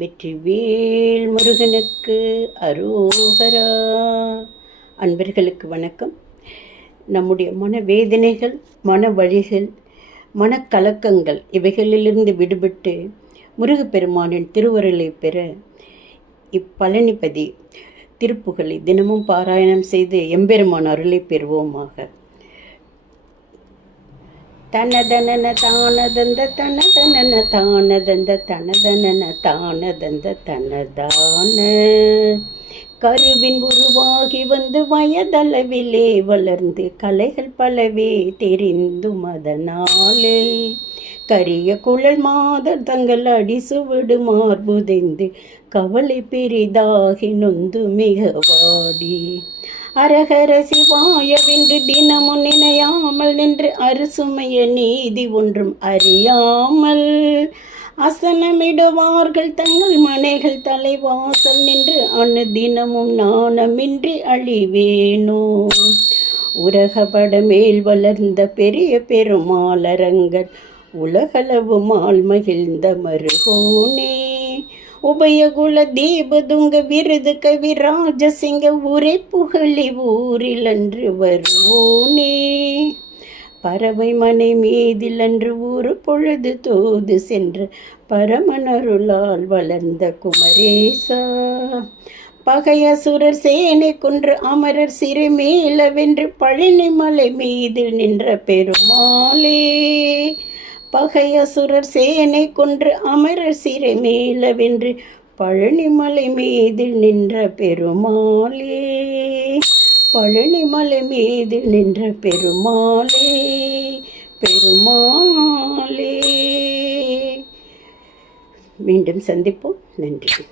வெற்றிவேல் முருகனுக்கு அரோகரா. அன்பர்களுக்கு வணக்கம். நம்முடைய மனவேதனைகள், மன வழிகள், மனக்கலக்கங்கள் இவைகளிலிருந்து விடுபட்டு முருகப்பெருமானின் திருவருளை பெற இப்பழனிபதி திருப்புகளை தினமும் பாராயணம் செய்து எம்பெருமான் அருளை பெறுவோமாக. தனதனன தானதந்த தனதனன தானதந்த தனதனன தானதந்த தனதான கருவின் உருவாகி வந்து வயதளவிலே வளர்ந்து கலைகள் பலவே தெரிந்தும் அதனாலே கரிய குழல் மாதர் தங்கள் அடிசுவிடு மார்புதைந்து கவலை பெரிதாகி நொந்து மிக வாடி அரகர சிவாயவென்று தினமும் நினையாமல் நின்று அறுசுமைய நீதி ஒன்றும் அறியாமல் அசனமிடுவார்கள் தங்கள் மனைகள் தலைவாசல் நின்று தினமும் நாணமின்றி அழிவேனோ. உலகப்பட மேல் வளர்ந்த பெரிய பெருமாளரங்கர் உலகளவு மால் மகிழ்ந்த மருகோனே உபயகுல தீபதுங்க விருது கவிராஜசிங்க உரை புகழி ஊரில் அன்று வருவோனே. பறவை மனை மீதில் அன்று ஊரு பொழுது தோது சென்று பரமனருளால் வளர்ந்த குமரேசா பகையசுரர் சேனை கொன்று அமரர் சிறை மேலவென்று பழனிமலை மீதில் நின்ற பெருமாளே. பகையசுரர் சேனை கொன்று அமரர் சிறை மேலவென்று பழனிமலை மீதில் நின்ற பெருமாளே. பழனிமலை மீதில் நின்ற பெருமாளே, பெருமாளே. மீண்டும் சந்திப்போம். நன்றி.